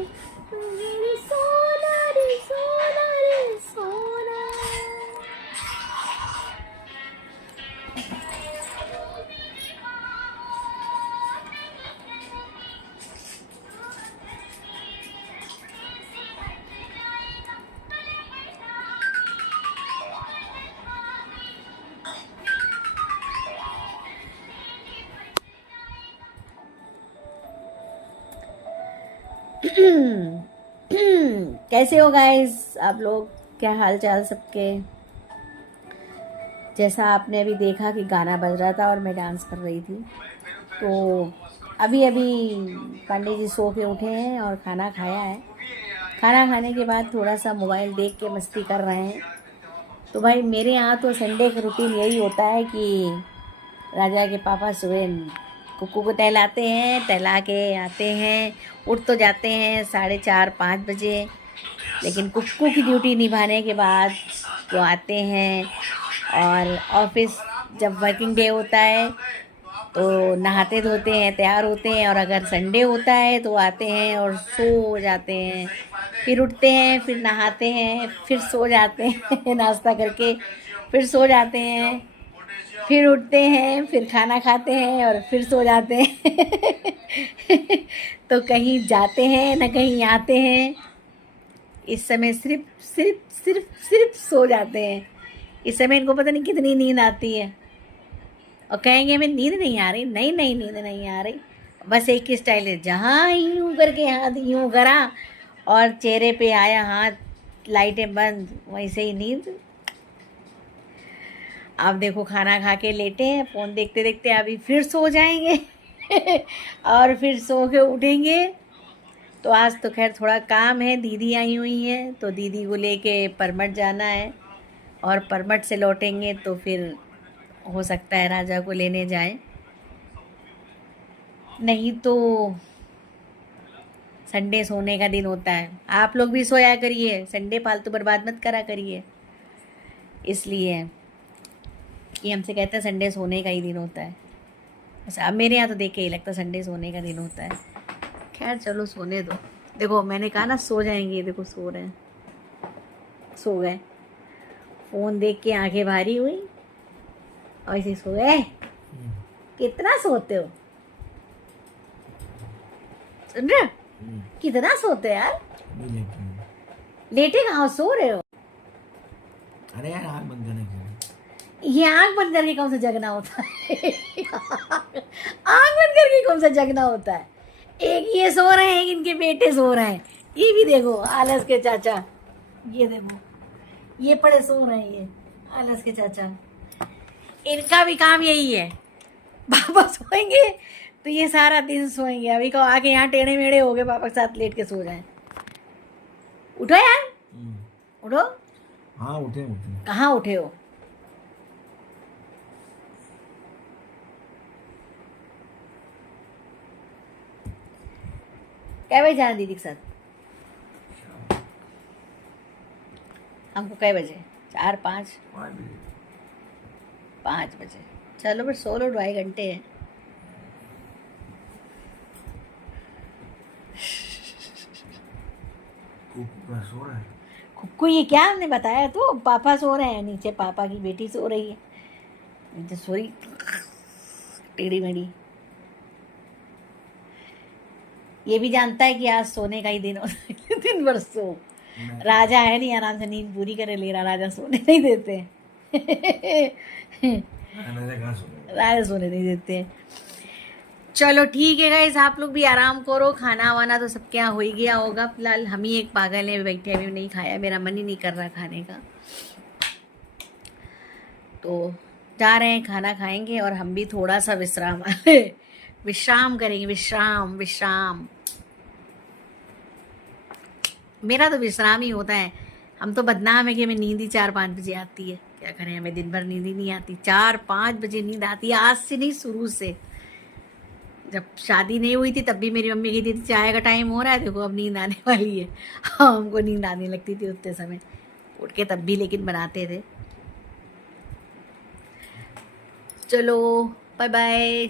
मेरी सोना रे सोना रे सोना। कैसे हो गाइस आप लोग, क्या हाल चाल सबके। जैसा आपने अभी देखा कि गाना बज रहा था और मैं डांस कर रही थी, तो अभी अभी पांडे जी सो के उठे हैं और खाना खाया है। खाना खाने के बाद थोड़ा सा मोबाइल देख के मस्ती कर रहे हैं। तो भाई मेरे यहाँ तो संडे का रूटीन यही होता है कि राजा के पापा सुबह कुक्कू को टहलाते हैं, टहला के आते हैं, उठ तो जाते हैं 4:30-5 बजे, लेकिन कुक्कू की ड्यूटी निभाने के बाद वो आते हैं और ऑफिस जब वर्किंग डे होता है तो नहाते धोते हैं, तैयार होते हैं, और अगर संडे होता है तो आते हैं और सो जाते हैं, फिर उठते हैं, फिर नहाते हैं, फिर सो जाते हैं नाश्ता करके, फिर सो जाते हैं, फिर उठते हैं, फिर खाना खाते हैं और फिर सो जाते हैं तो कहीं जाते हैं ना कहीं आते हैं। इस समय सिर्फ सिर्फ सिर्फ सिर्फ सो जाते हैं। इस समय इनको पता नहीं कितनी नींद आती है और कहेंगे हमें नींद नहीं आ रही। नहीं नहीं, नींद नहीं आ रही। बस एक ही स्टाइल है, जहाँ यूँ करके हाथ यूँ करा और चेहरे पे आया हाथ, लाइटें बंद, वैसे ही नींद। आप देखो खाना खा के लेटे हैं, फ़ोन देखते देखते अभी फिर सो जाएंगे और फिर सो के उठेंगे। तो आज तो खैर थोड़ा काम है, दीदी आई हुई हैं तो दीदी को लेके परमठ जाना है और परमठ से लौटेंगे तो फिर हो सकता है राजा को लेने जाएं, नहीं तो संडे सोने का दिन होता है। आप लोग भी सोया करिए, संडे फालतू बर्बाद मत करा करिए। इसलिए कि हमसे कहते हैं संडे सोने का ही दिन होता है। अच्छा, अब मेरे यहाँ तो देख के ही लगता है संडे सोने का दिन होता है। खैर चलो सोने दो। देखो मैंने कहा ना सो जाएंगे, देखो सो रहे हैं, सो गए। फ़ोन देख के आंखें भारी हुई और ऐसे सो गए। कितना सोते हो? सुन रहे? कितना सोते हो यार? लेटे कहाँ, सो रहे हो? अरे यार आँख बंद करने के ये आंख बंद करके कौन सा जगना होता है आंख बंद करके कौन सा जगना होता है? एक ये सो रहे हैं, एक इनके बेटे सो रहे हैं। ये भी देखो आलस के चाचा, ये देखो ये पड़े सो रहे हैं, ये आलस के चाचा। इनका भी काम यही है, पापा सोएंगे तो ये सारा दिन सोएंगे। अभी को आके यहाँ टेढ़े मेढ़े हो गए, पापा के साथ लेट के सो जाए। उठो यार, उठो। हाँ उठे उठे। कहाँ उठे हो? कै बजे जाना दीदी के साथ? हमको कै बजे? 4-5? 5 बजे। चलो फिर सो लो, 2.5 घंटे हैं। सो रहा है खुक्कू ये क्या हमने बताया? तो पापा सो रहे हैं नीचे, पापा की बेटी सो रही है नीचे, सो रही टेढ़ी मेढ़ी। ये भी जानता है कि आज सोने का ही दिन होता है दिन भर सो। राजा है नहीं, आराम से नींद पूरी करे ले रहा, राजा सोने नहीं देते राजा सोने नहीं देते। चलो ठीक है गाइस, आप लोग भी आराम करो। खाना वाना तो सबके यहाँ हो ही गया होगा। फिलहाल हम ही एक पागल है बैठे, अभी नहीं खाया, मेरा मन ही नहीं कर रहा खाने का। तो जा रहे हैं, खाना खाएंगे और हम भी थोड़ा सा विश्राम विश्राम करेंगे। विश्राम विश्राम, मेरा तो विश्राम ही होता है। हम तो बदनाम है कि हमें नींद ही 4-5 बजे आती है। क्या करें, हमें दिन भर नींद ही नहीं आती। 4-5 बजे नींद आती है, आज से नहीं, शुरू से। जब शादी नहीं हुई थी तब भी मेरी मम्मी कहती थी चाय का टाइम हो रहा है, देखो अब नींद आने वाली है। हाँ, हमको नींद आने लगती थी उतने समय उठ के, तब भी लेकिन बनाते थे। चलो बाय बाय।